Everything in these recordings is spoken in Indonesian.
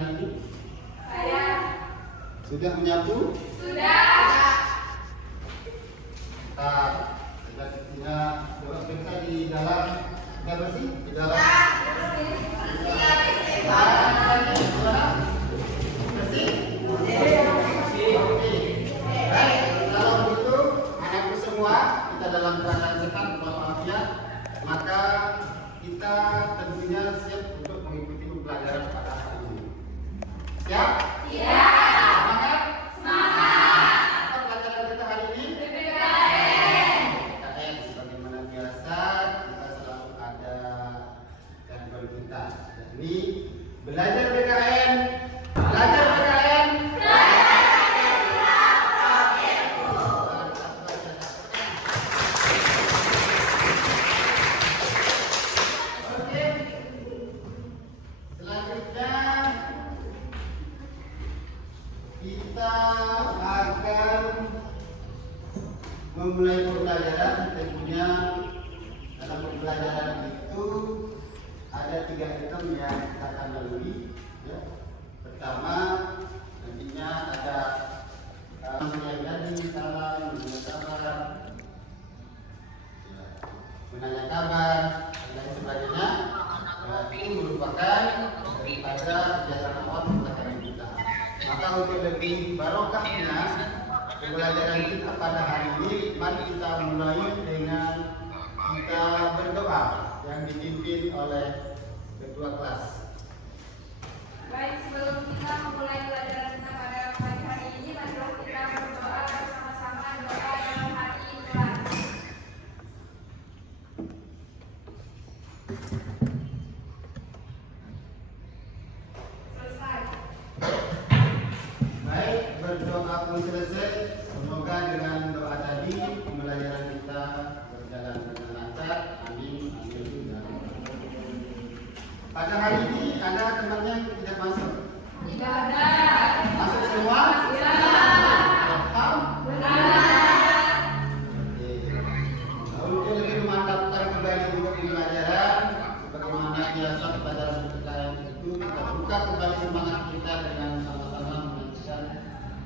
hari ini? Saya. Sudah menyapu? Sudah. Kita punya doa kita di dalam, sudah bersih? Di dalam? Bersih? Oke. Baik, kalau begitu anakku semua, kita dalam keadaan sehat walafiat, maka kita tentunya siap untuk mengikuti pembelajaran pada hari ini. Siap? Siap. Semangat? Semangat. Apa pelajaran kita hari ini? PPKN. PPKN sebagaimana biasa kita selalu ada jadwal kita. Jadi belajar PPKN, belajar PPKN. Oke. Selanjutnya kita akan memulai pembelajaran. Tentunya dalam pembelajaran itu ada 3 item yang kita akan lalui. Ya. Pertama, nantinya ada yang jadi salam, menanya kabar, ya, menanya kabar, dan lain sebagainya. Ini merupakan daripada kegiatan awal pembelajaran kita. Maka untuk lebih barokahnya pembelajaran kita pada hari ini, mari kita mulai dengan kita berdoa yang dipimpin oleh ketua kelas. Baik, sebelum kita memulai pelajaran kita pada pagi hari ini, mari kita berdoa bersama-sama doa dalam hati Tuhan. Selesai. Baik, berdoa pun selesai. Semoga dengan doa tadi pembelajaran kita berjalan dengan lancar. Amin. Amin. Pada hari ini ada temannya yang tidak masuk. Tidak ada. Masuk semua? Ya. Paham? Benar. Oke. Untuk lebih memantapkan kembali untuk pembelajaran, bagaimana biasa pada PPKN itu kita buka kembali semangat kita dengan sama-sama menyaksikan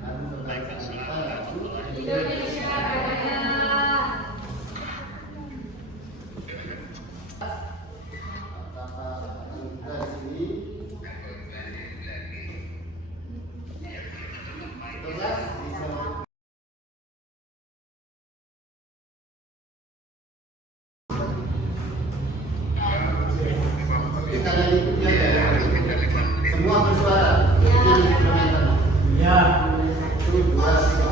dan berbahasa kita yaitu Indonesia Raya. kata-kata kita di sini. Jelas bisa. Oke, kalian ikuti aja ya. Semua bersuara. Ini instrumental. Ya. 1, 2, 3.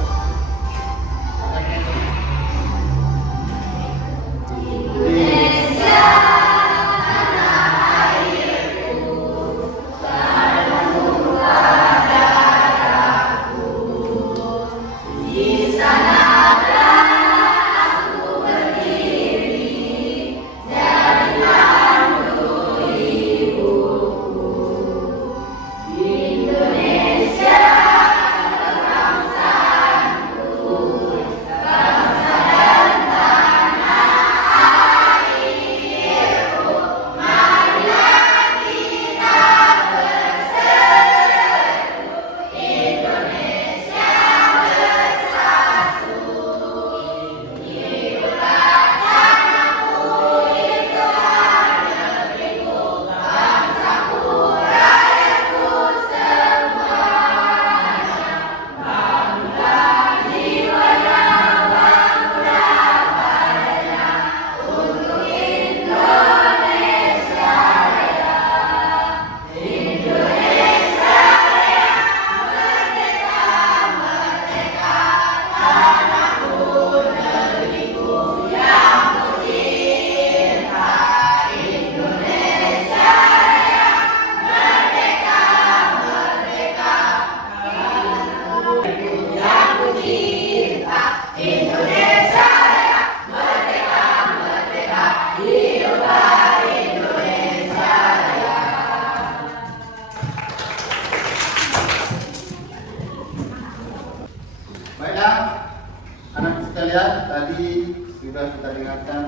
sekalian, tadi sudah kita dengarkan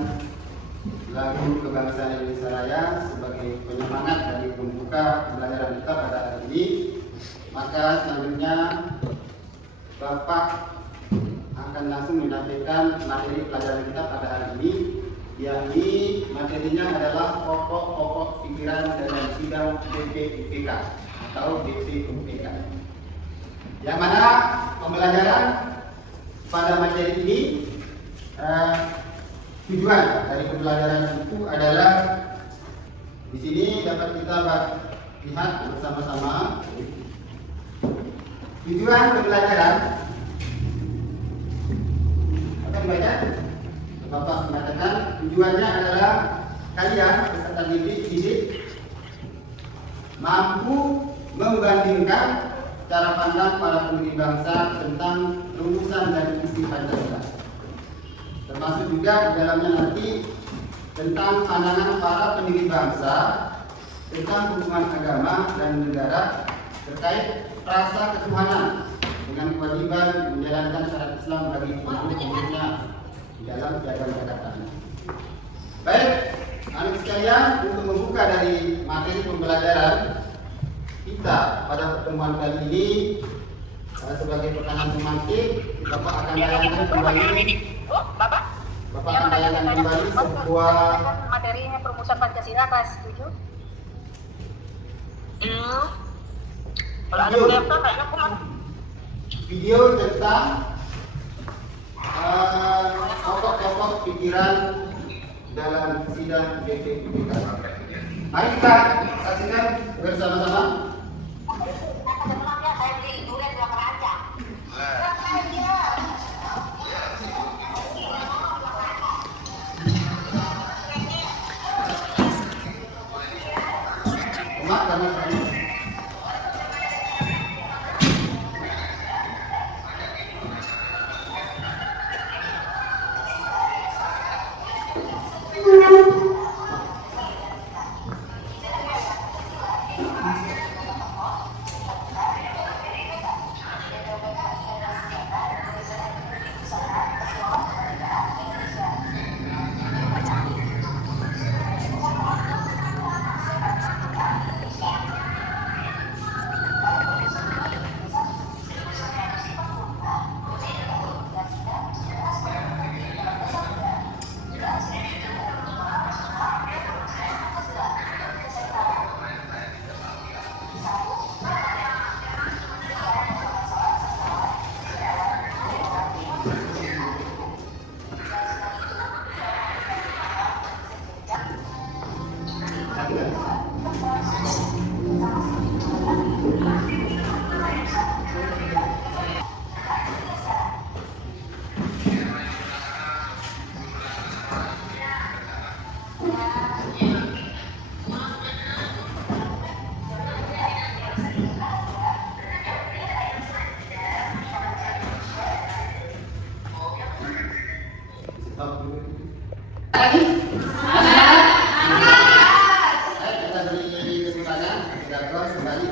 lagu Kebangsaan Indonesia Raya sebagai penyemangat dari pembuka pembelajaran kita pada hari ini. Maka selanjutnya Bapak akan langsung menyampaikan materi pelajaran kita pada hari ini, yakni materinya adalah pokok-pokok pikiran dalam sidang BPUPK atau BPUPK. Yang mana pembelajaran pada materi ini tujuan dari pembelajaran itu adalah di sini dapat kita lihat bersama-sama. Tujuan pembelajaran akan dibaca. Bapak mengatakan tujuannya adalah kalian peserta didik mampu membandingkan cara pandang para pendiri bangsa tentang rumusan dan isi Pancasila. Termasuk juga di dalamnya nanti tentang pandangan para pendiri bangsa tentang hubungan agama dan negara terkait rasa ketuhanan dengan kewajiban menjalankan syariat Islam bagi seluruh penduduknya di dalam piagam Jakarta. Baik, anak sekalian, untuk membuka dari materi pembelajaran kita pada pertemuan kali ini, sebagai pertanyaan pemantik, Bapak akan bayangkan kembali. Bapak akan bayangkan kembali sebuah materinya perumusan Pancasila kelas 7. Kalau ada laptop kayaknya aku mau video tentang pokok-pokok pikiran dalam sidang BPUPK. Mari kita saksikan bersama-sama.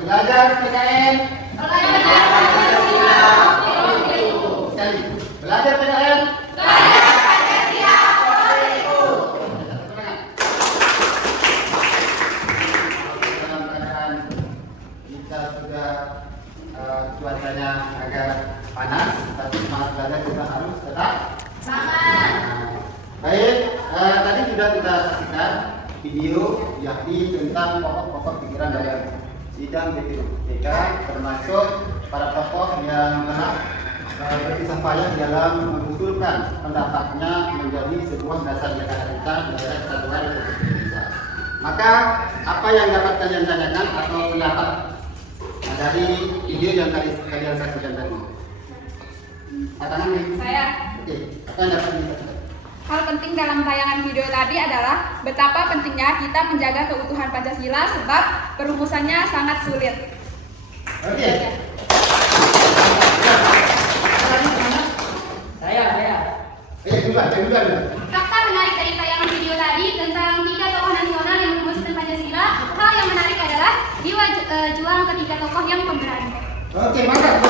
Belajar PKN. Belajar PKN. Dalam keadaan kita sudah cuacanya agak panas, tapi semangat belajar kita harus tetap semangat. Baik, tadi sudah kita saksikan video yakni tentang pokok-pokok pikiran dari sidang BPUPK, termasuk para tokoh yang telah berkisah payah dalam mengusulkan pendapatnya menjadi sebuah dasar negara kita, negara kesatuan Republik Indonesia. Maka apa yang dapat kalian tanyakan atau pendapat dari video yang kalian saksikan tadi? Katakan Saya. Oke, apa yang dapat disaksikan? Hal penting dalam tayangan video tadi adalah betapa pentingnya kita menjaga keutuhan Pancasila sebab perumusannya sangat sulit. Oke. Saya. Duluan. Fakta menarik dari tayangan video tadi tentang 3 tokoh nasional yang merumuskan Pancasila. Hal yang menarik adalah jiwa juang ketiga tokoh yang pemberani. Oke, mantap.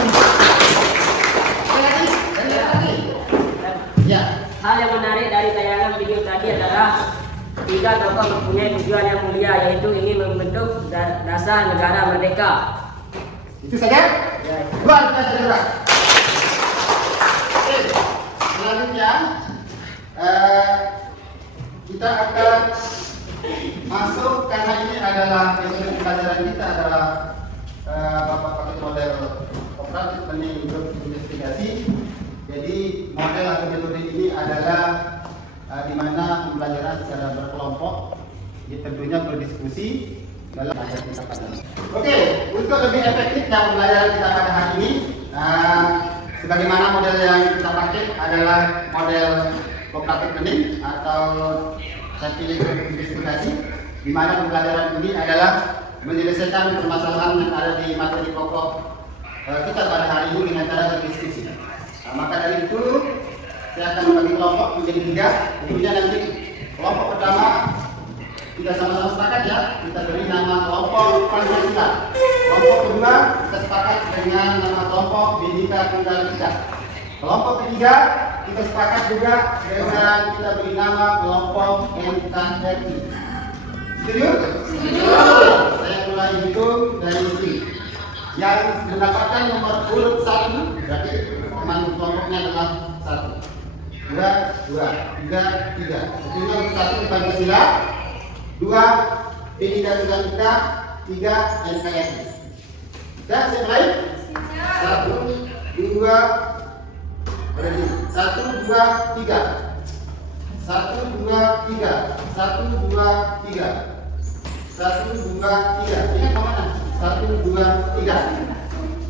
Lagi. Ya. Hal yang menarik dari tayangan video tadi adalah 3 tokoh mempunyai tujuan yang mulia, yaitu ingin membentuk dasar negara merdeka. Itu saja? Luar biasa juga. Oke, selanjutnya kita akan masuk karena ini adalah metode pembelajaran kita adalah Bapak pakai model kooperatif learning grup investigasi. Jadi model atau metode ini adalah di mana pembelajaran secara berkelompok, tentunya berdiskusi dalam belajar kita pada. Oke, untuk lebih efektifnya pembelajaran kita pada hari ini, sebagaimana model yang kita pakai adalah model cooperative learning atau saya pilih investigasi, di mana pembelajaran ini adalah menyelesaikan permasalahan yang ada di materi pokok kita pada hari ini dengan cara berdiskusi. Maka dari itu saya akan membagi kelompok menjadi 3. Kemudian nanti kelompok pertama kita sama-sama sepakat ya, kita beri nama kelompok Pancasila. Kelompok kedua kita sepakat dengan nama kelompok Bhinneka Tunggal Ika. Kelompok ketiga kita sepakat juga dengan kita beri nama kelompok NKRI. Setuju? Setuju. Saya mulai hitung dari sini. Yang mendapatkan nomor urut 1 berarti teman kelompoknya adalah 1, 2, 3. Tentunya urut 1 di Pancasila, 2 Bhinneka Tunggal Ika, 3 NKRI. Dan saya mulai. 1, 2, berarti 1, 2, 3. 1, 2, 3. 1, 2, 3. 1, 2, 3. Ingat kemana? 1, 2, 3.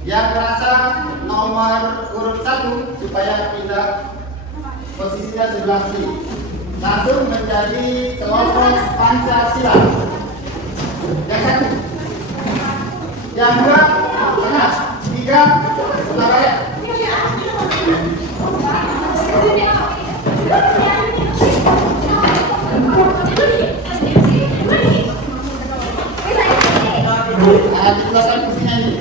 Yang merasa nomor urut 1 supaya pindah posisinya sebelah sini. Langsung menjadi kelompok Pancasila. Yang 1. Yang 2 tengah. 3 sebelah barat. Dijelaskan fungsinya ini.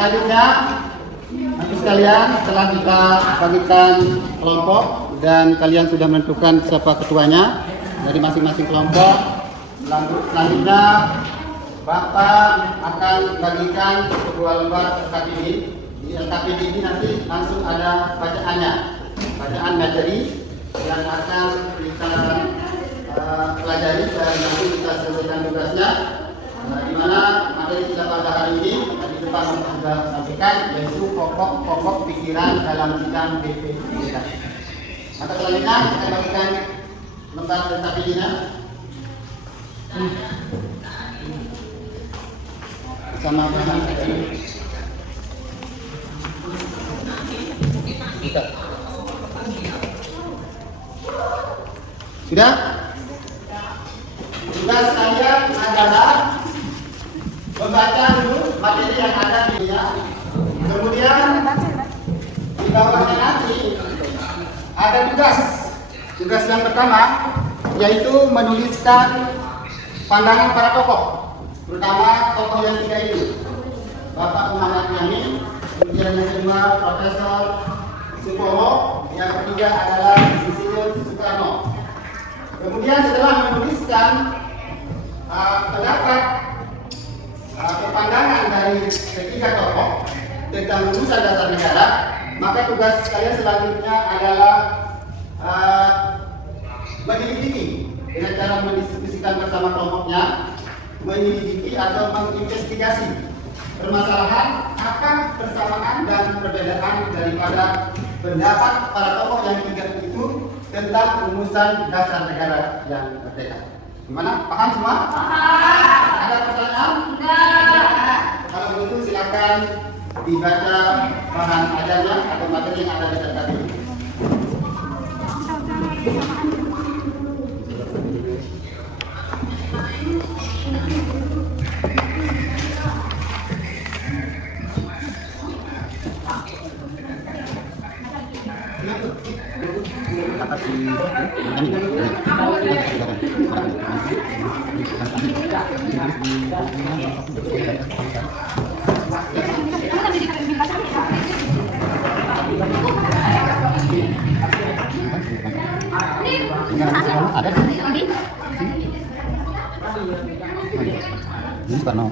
Selanjutnya, nanti sekalian setelah kita bagikan kelompok dan kalian sudah menentukan siapa ketuanya dari masing-masing kelompok, selanjutnya Bapak akan bagikan sebuah lembar LKPD. Di LKPD ini nanti langsung ada bacaannya, bacaan materi yang akan kita pelajari dan nanti kita selesaikan tugasnya. Di mana materi kita pada hari ini di depan sudah sampaikan, yaitu pokok-pokok pikiran dalam bidang BPJS. Maka selanjutnya kita bagikan lembar LKPD-nya sama bahan kita. Sudah? Tugas kalian adalah membaca dulu materi yang ada di dunia. Kemudian di bawahnya nanti ada tugas. Tugas yang pertama yaitu menuliskan pandangan para tokoh, terutama tokoh yang 3 itu, Bapak Muhammad Yamin, kemudian yang kedua Profesor Supomo, yang ketiga adalah Insinyur Soekarno. Kemudian setelah menuliskan pendapat pandangan dari ketiga tokoh tentang lulusan dasar negara, maka tugas kalian selanjutnya adalah kelompoknya menyelidiki atau menginvestigasi permasalahan apa persamaan dan perbedaan daripada pendapat para tokoh yang tiga itu tentang rumusan dasar negara yang merdeka. Gimana? Paham semua? Paham. Ada pertanyaan? Enggak. Kalau begitu silakan dibaca bahan ajarnya atau materi yang ada di dalam tadi. Ini Soekarno.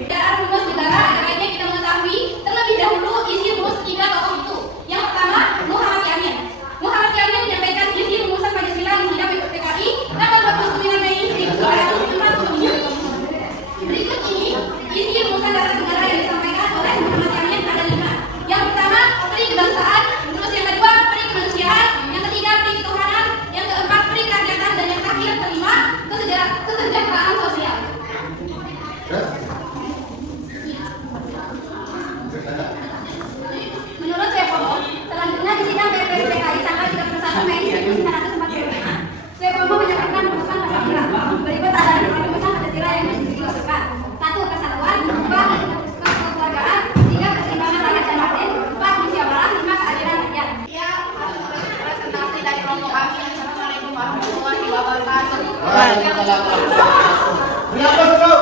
Perbedaan rumus negara ada baiknya kita mengetahui terlebih dahulu isi rumus tiga tokoh itu. Yang pertama, Muhammad Yamin. Muhammad Yamin menyampaikan isi rumusan Pancasila di sidang PKI tanggal 29 Mei 1945. Berikut ini isi rumusan dasar negara yang disampaikan oleh Muhammad Yamin ada 5. Yang pertama, peri kebangsaan. Terus yang kedua, peri kemanusiaan. Yang ketiga, peri ketuhanan. Yang keempat, peri kerakyatan. Dan yang terakhir, kelima, kesejahteraan sosial. Menurut Suepomo, selanjutnya di sidang PKI tanggal 31 Mei 1945, Suepomo menyatakan rumusan Pancasila. Berikut adalah rumusan Pancasila yang dilakukan. 1. Persatuan. 2. Kekeluargaan. 3. Keseimbangan rakyat dan batin. 4. Musyawarah. 5. Keadilan rakyat. Ya, presentasi dari kelompok kami. Assalamualaikum warahmatullahi wabarakatuh. Waalaikumsalam. Berapa dulu?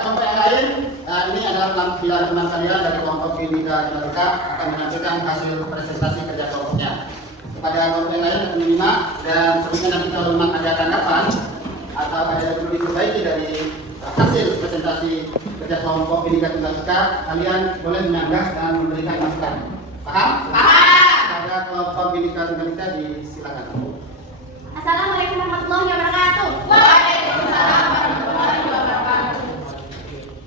Kelompok yang lain, ini adalah tampilan teman kalian dari kelompok Bhinneka Tunggal Ika akan menampilkan hasil presentasi kerja kelompoknya. Kepada kelompok yang lain menyimak dan sebelumnya nanti kalau memang ada tanggapan atau ada yang perlu diperbaiki dari hasil presentasi kerja kelompok Bhinneka Tunggal Ika, kalian boleh menyanggah dan memberikan masukan. Paham? Paham. Pada kelompok Bhinneka Tunggal Ika disilakan. Assalamualaikum warahmatullahi wabarakatuh. Waalaikumsalam warahmatullahi wabarakatuh.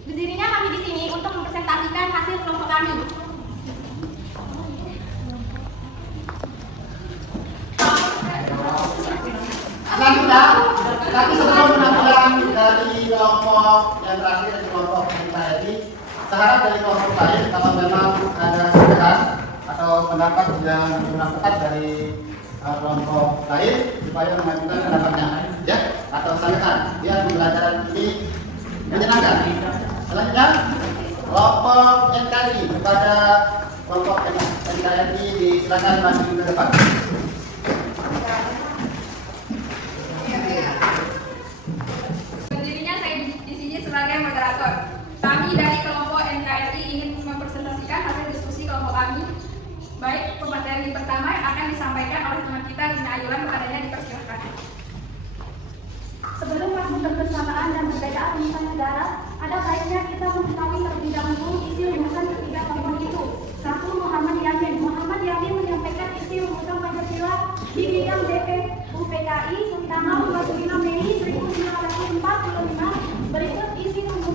Berdirinya kami di sini untuk mempresentasikan hasil kelompok kami. Selanjutnya, tapi sebelum penampilan dari kelompok yang terakhir dari kelompok kita ini, seharap dari kelompok lain kalau memang ada saran atau pendapat yang kurang tepat dari kelompok lain supaya mengajukan pendapatnya, ya, atau saran biar pembelajaran ini menyenangkan. Selanjutnya, kelompok NKRI kepada kelompok NKRI disilakan maju ke depan. Berdirinya saya di sini sebagai moderator. Kami dari kelompok NKRI ingin mempresentasikan hasil diskusi kelompok kami. Baik, pemateri pertama akan disampaikan oleh teman kita Lina Ayulan, kepadanya dipersilakan. Sebelum masuk ke kesamaan dan perbedaan rumusan negara, ada baiknya kita mengetahui terlebih dahulu isi rumusan ketiga kelompok itu. 1. Muhammad Yamin. Muhammad Yamin menyampaikan isi rumusan Pancasila di bidang DPUPKI tanggal 29 Mei 1945. Berikut isi rumusan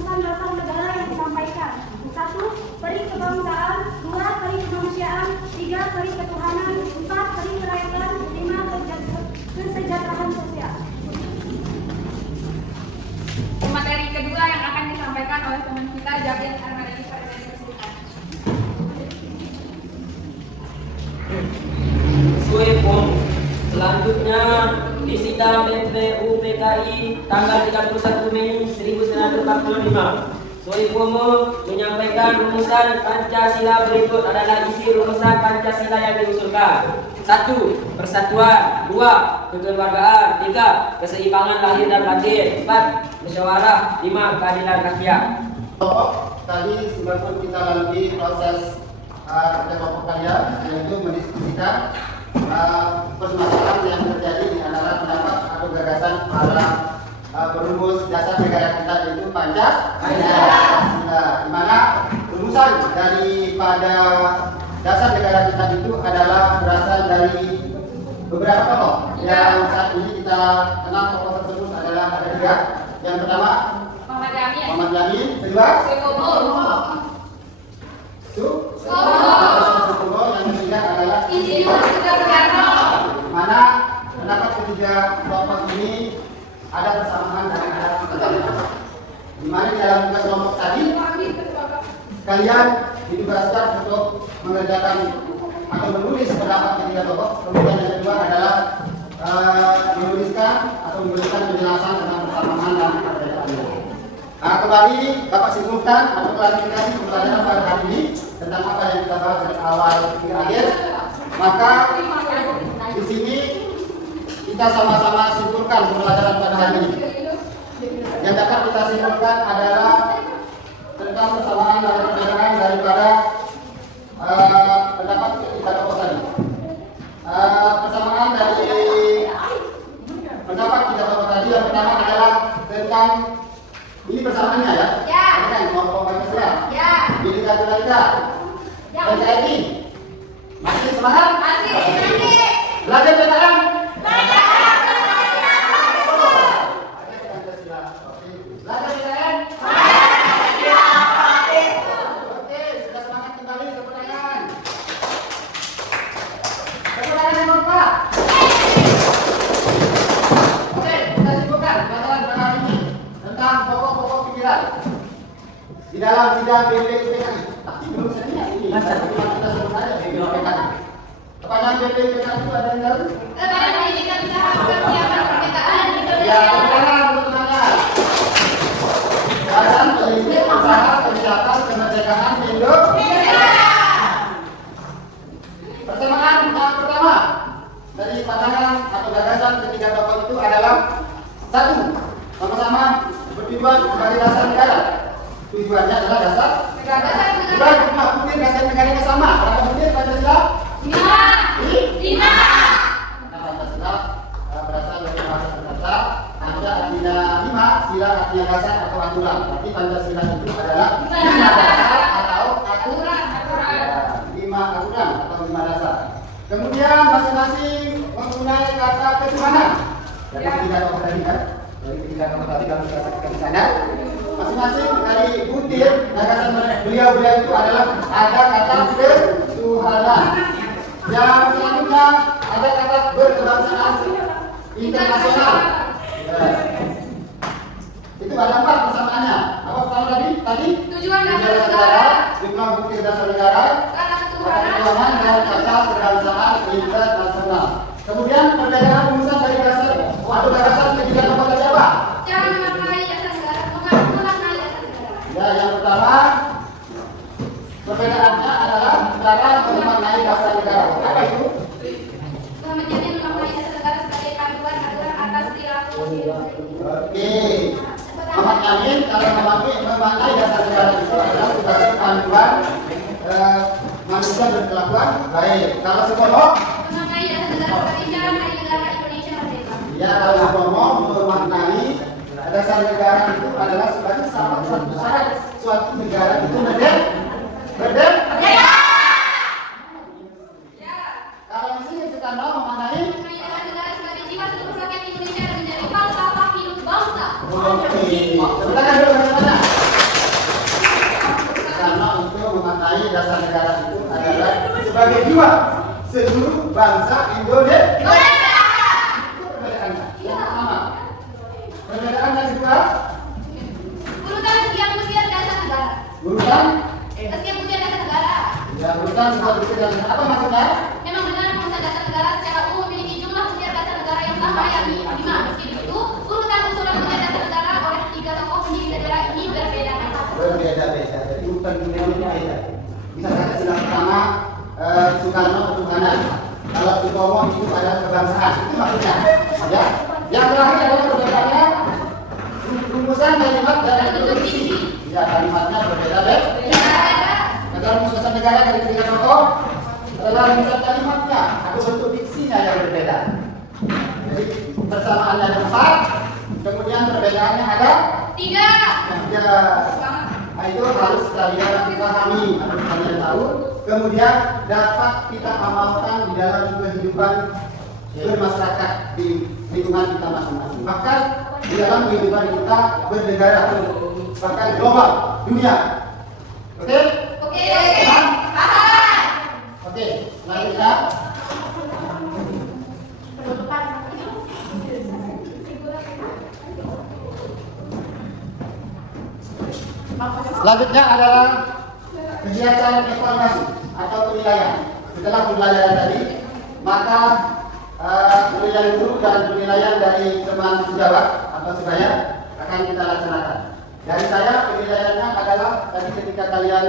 peri ketuhanan, 4 peri kerakyatan, 5 kesejahteraan sosial. Materi kedua yang akan disampaikan oleh teman kita Jabian Armadani Perdana Persatuan. Suepom. Selanjutnya di sidang BPUPKI tanggal 31 Mei 1945. Suepomo menyampaikan rumusan Pancasila berikut adalah isi rumusan Pancasila yang diusulkan. 1. Persatuan. 2. Kekeluargaan. 3. Keseimbangan lahir dan batin. 4. Musyawarah. 5. Keadilan rakyat. Tadi sebelum kita lalui proses kelompok kalian, yaitu mendiskusikan permasalahan yang terjadi di antara pendapat atau gagasan para perumus dasar negara kita, yaitu Pancasila, di mana rumusan daripada dasar negara kita itu adalah berasal dari beberapa tokoh. Yang saat ini kita kenal tokoh tersebut adalah ada 3. Yang pertama Muhammad Yamin, kedua Sukomo, yang ketiga adalah mana pendapat ketiga kelompok ini ada persamaan dari di mana di dalam kelompok tadi kalian ditugaskan untuk mengerjakan atau menulis pendapat ketiga kelompok. Kemudian yang kedua adalah menuliskan atau memberikan penjelasan tentang persamaan dan perbedaannya. Kembali Bapak simpulkan atau klarifikasi pembelajaran pada hari ini tentang apa yang kita bahas dari awal hingga akhir. Maka di sini kita sama-sama simpulkan pembelajaran pada hari ini. Yang dapat kita simpulkan adalah tentang persamaan dan perbedaan daripada pendapat ketiga tokoh tadi. Persamaan dari pendapat ketiga tokoh tadi yang pertama adalah tentang ini persamaannya ya. Ya. Ini kan kelompok Pancasila. Ya. Bhinneka Tunggal Ika. NKRI. Masih semangat? Masih. Belajar PKN. Belajar PKN. Oke, sudah semangat kembali ke pertanyaan. Pertanyaan yang keempat. Oke, kita simpulkan pelajaran pada hari ini tentang pokok-pokok pikiran di dalam sidang BPUPKI. Tapi belum selesai ini. Kita sebut saja BPUPKI. Pertanyaan BPUPKI itu ada yang tahu? Tentang pendidikan usaha persiapan perkataan Ya, pertanyaan untuk pertanyaan. Dalam pendidikan usaha persiapan kemerdekaan Indonesia. Persamaan yang pertama dari pandangan atau gagasan ketiga tokoh itu adalah 1. Sama-sama bertujuan sebagai dasar negara. Tujuannya adalah dasar negara. Bukan cuma mungkin dasar negaranya sama. Berapa mungkin Pancasila? 5. Karena Pancasila berasal dari bahasa Jakarta. Pancasila artinya 5, sila artinya dasar atau aturan. Berarti Pancasila itu adalah 5 dasar atau aturan. 5 aturan atau 5 dasar. Kemudian masing-masing menggunakan kata ketuhanan. Dari ketiga tokoh tadi kan? Dari ketiga tokoh tadi kalau kita saksikan di sana, masing-masing dari butir gagasan beliau-beliau itu adalah ada kata ketuhanan. Yang selanjutnya ada kata berkebangsaan internasional. Ya. Itu ada 4 persamaannya. Apa pertama tadi? Tujuan dasar negara, jumlah butir dasar negara, kata ketuhanan ketuhanan, dan kata kebangsaan internasional. Kemudian perbedaan rumusan dari dasar atau gagasan ketiga tokoh tadi apa? cara memaknai dasar negara, memaknai dasar negara. Ya, yang pertama perbedaannya adalah cara memaknai dasar negara. Apa itu? Menjadi memaknai dasar negara sebagai panduan aturan atas perilaku. Oke. Muhammad Yamin kalau memaknai dasar negara itu adalah sebagai panduan manusia berkelakuan baik. Kalau Sukomo, Memaknai dasar negara sebagai cara dari negara Indonesia merdeka. ya kalau Sukomo memaknai dasar negara itu adalah sebagai salah satu syarat suatu negara itu merdeka. Kalau di sini kita mau memaknai Memaknai dasar negara sebagai jiwa seluruh rakyat Indonesia dan menjadi falsafah hidup bangsa. oke. Sebentar dulu bagaimana? Karena untuk memaknai dasar negara itu adalah sebagai jiwa seluruh bangsa Indonesia. Merdeka. Itu perbedaannya. Yang pertama. Perbedaan yang kedua, Urutan setiap ujian dasar negara. urutan Setiap ujian dasar negara. ya urutan sebuah ujian apa maksudnya? Memang benar urutan dasar negara secara umum memiliki jumlah ujian dasar negara yang sama yakni 5. Meski begitu, urutan usulan ujian dasar negara oleh 3 tokoh pendiri negara ini berbeda. Berbeda-beda. Jadi urutan dunia ini beda. Bisa saja silang pertama Soekarno ketuhanan. Kalau Sutomo itu adalah kebangsaan. Itu maksudnya. Ya. Yang terakhir adalah perbedaannya rumusan kalimat dan introduksi. Ya, kalimatnya berbeda-beda. Negara rumusan negara dari 3 tokoh adalah rumusan kalimatnya atau bentuk diksinya yang berbeda. Jadi persamaannya ada 4, kemudian perbedaannya ada 3. ya. Nah, itu harus kalian pahami atau kalian tahu, kemudian dapat kita amalkan di dalam kehidupan bermasyarakat di lingkungan kita masing-masing. Bahkan di dalam kehidupan kita bernegara, bahkan global, dunia. Oke? Oke. Paham? Paham. Oke, selanjutnya. Selanjutnya adalah kegiatan evaluasi atau penilaian. Setelah penilaian tadi, maka penilaian guru dan penilaian dari teman sejawat atau sebaya akan kita laksanakan. Dari saya penilaiannya adalah tadi ketika kalian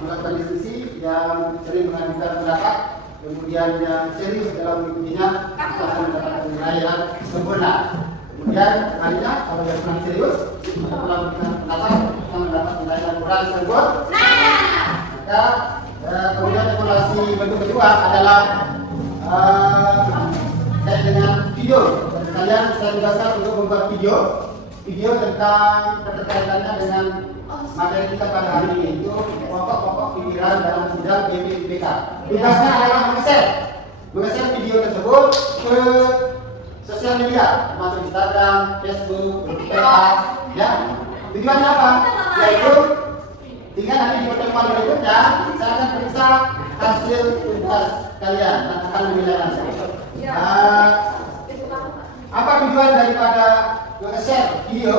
melakukan diskusi yang sering mengajukan pendapat, kemudian yang serius dalam mengikutinya akan mendapatkan penilaian sempurna. Kemudian selanjutnya kalau yang kurang serius atau dalam pendapat akan mendapat penilaian kurang tersebut. Maka kemudian evaluasi bentuk kedua adalah terkait dengan video. Kalian saya tugaskan untuk membuat video tentang keterkaitannya dengan materi kita pada hari ini, itu pokok-pokok pikiran dalam sidang BPIPK. Tugasnya adalah meng-share video tersebut ke sosial media, termasuk Instagram, Facebook, WA, ya. Tujuannya apa? Yaitu tinggal nanti di pertemuan berikutnya saya akan periksa hasil tugas kalian dan akan menilai langsung. Apa tujuan daripada nge-share video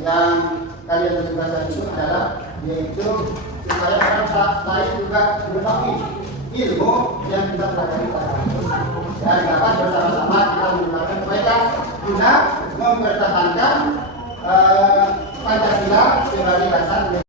yang kalian bertugaskan itu adalah yaitu supaya orang lain juga mengetahui ilmu yang kita pelajari pada kampus dan dapat bersama-sama kita menggunakan kebaikan guna mempertahankan